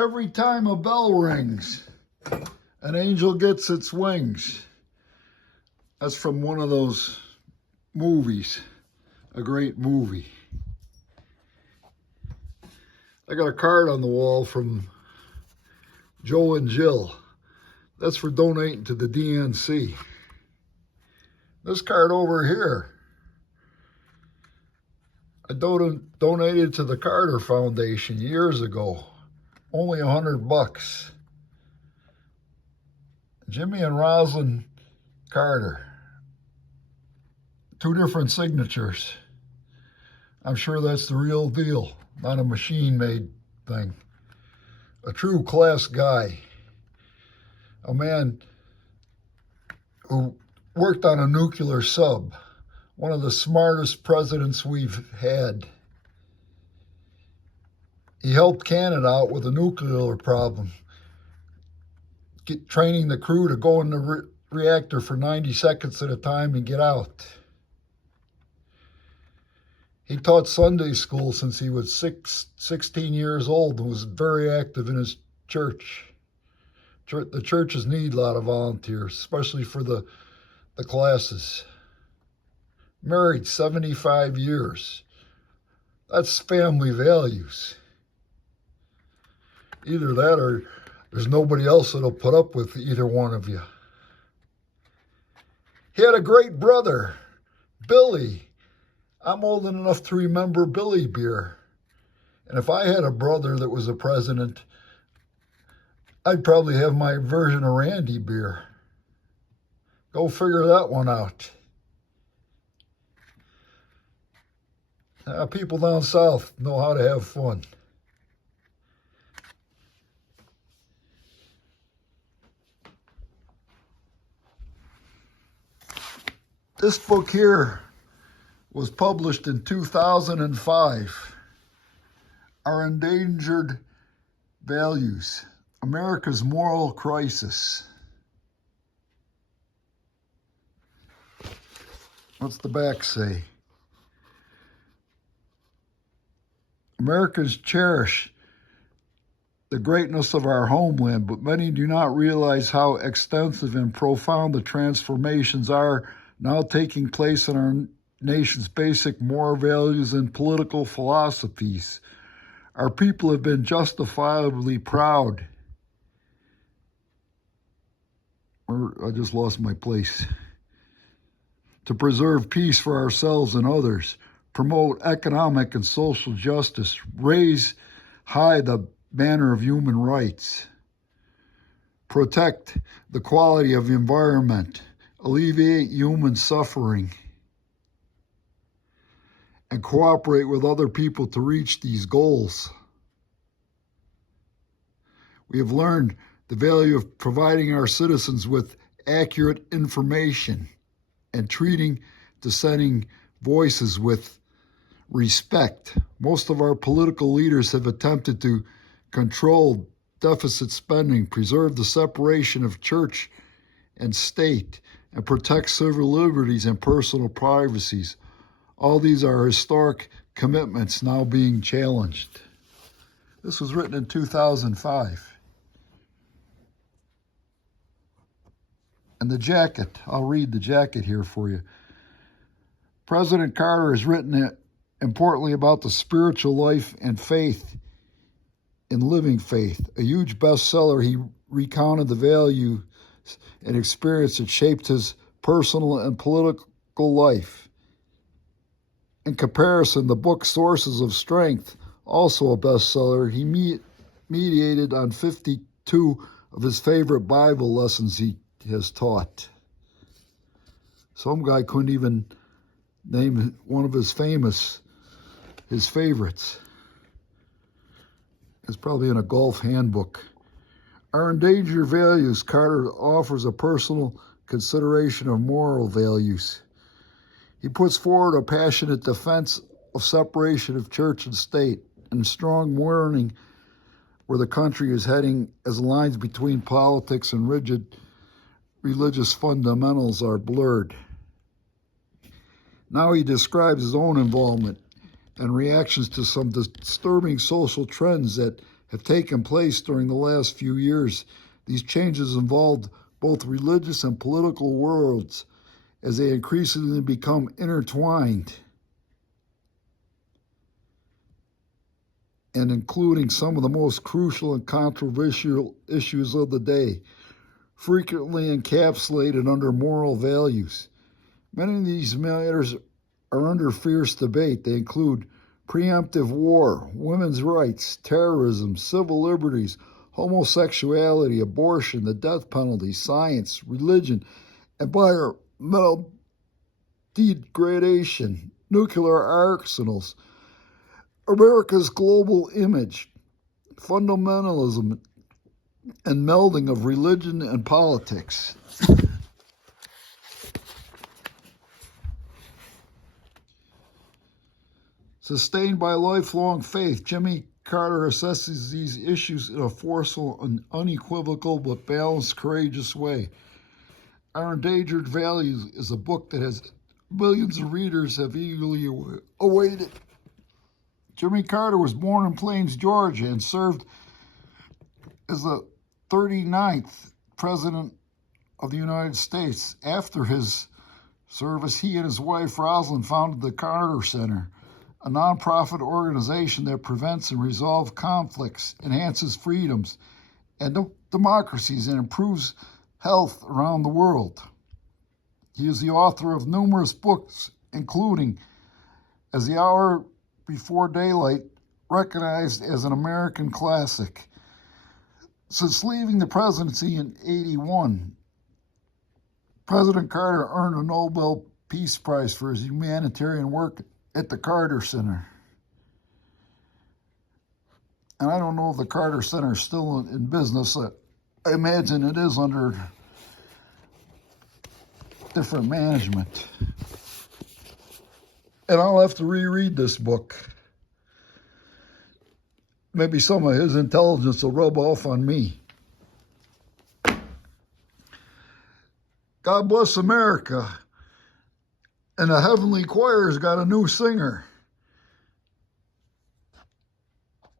Every time a bell rings, an angel gets its wings. That's from one of those movies, a great movie. I got a card on the wall from Joe and Jill. That's for donating to the DNC. This card over here, I donated to the Carter Foundation years ago. Only $100. Jimmy and Rosalind Carter. 2 different signatures. I'm sure that's the real deal, not a machine-made thing. A true class guy. A man who worked on a nuclear sub. One of the smartest presidents we've had. He helped Canada out with a nuclear problem, training the crew to go in the reactor for 90 seconds at a time and get out. He taught Sunday school since he was 16 years old and was very active in his church. The churches need a lot of volunteers, especially for the classes. Married 75 years. That's family values. Either that or there's nobody else that'll put up with either one of you. He had a great brother, Billy. I'm old enough to remember Billy Beer. And if I had a brother that was a president, I'd probably have my version of Randy Beer. Go figure that one out. People down south know how to have fun. This book here was published in 2005. Our Endangered Values, America's Moral Crisis. What's the back say? Americans cherish the greatness of our homeland, but many do not realize how extensive and profound the transformations are now taking place in our nation's basic moral values and political philosophies. Our people have been justifiably proud. I just lost my place. To preserve peace for ourselves and others, promote economic and social justice, raise high the banner of human rights, protect the quality of the environment, alleviate human suffering, and cooperate with other people to reach these goals. We have learned the value of providing our citizens with accurate information and treating dissenting voices with respect. Most of our political leaders have attempted to control deficit spending, preserve the separation of church and state, and protect civil liberties and personal privacies. All these are historic commitments now being challenged. This was written in 2005. And the jacket, I'll read the jacket here for you. President Carter has written importantly about the spiritual life and faith in living faith. A huge bestseller, he recounted the value and experience that shaped his personal and political life. In comparison, the book Sources of Strength, also a bestseller, he mediated on 52 of his favorite Bible lessons he has taught. Some guy couldn't even name one of his favorites. It's probably in a golf handbook. Our Endangered Values, Carter offers a personal consideration of moral values. He puts forward a passionate defense of separation of church and state and strong warning where the country is heading as lines between politics and rigid religious fundamentals are blurred. Now he describes his own involvement and reactions to some disturbing social trends that have taken place during the last few years. These changes involved both religious and political worlds as they increasingly become intertwined, and including some of the most crucial and controversial issues of the day, frequently encapsulated under moral values. Many of these matters are under fierce debate. They include preemptive war, women's rights, terrorism, civil liberties, homosexuality, abortion, the death penalty, science, religion, environmental degradation, nuclear arsenals, America's global image, fundamentalism, and melding of religion and politics. Sustained by lifelong faith, Jimmy Carter assesses these issues in a forceful and unequivocal but balanced, courageous way. Our Endangered Values is a book that has millions of readers have eagerly awaited. Jimmy Carter was born in Plains, Georgia, and served as the 39th President of the United States. After his service, he and his wife, Rosalind, founded the Carter Center, a nonprofit organization that prevents and resolves conflicts, enhances freedoms and democracies, and improves health around the world. He is the author of numerous books, including As the Hour Before Daylight, recognized as an American classic. Since leaving the presidency in '81, President Carter earned a Nobel Peace Prize for his humanitarian work at the Carter Center. And I don't know if the Carter Center is still in business. I imagine it is under different management. And I'll have to reread this book. Maybe some of his intelligence will rub off on me. God bless America. And the Heavenly Choir's got a new singer.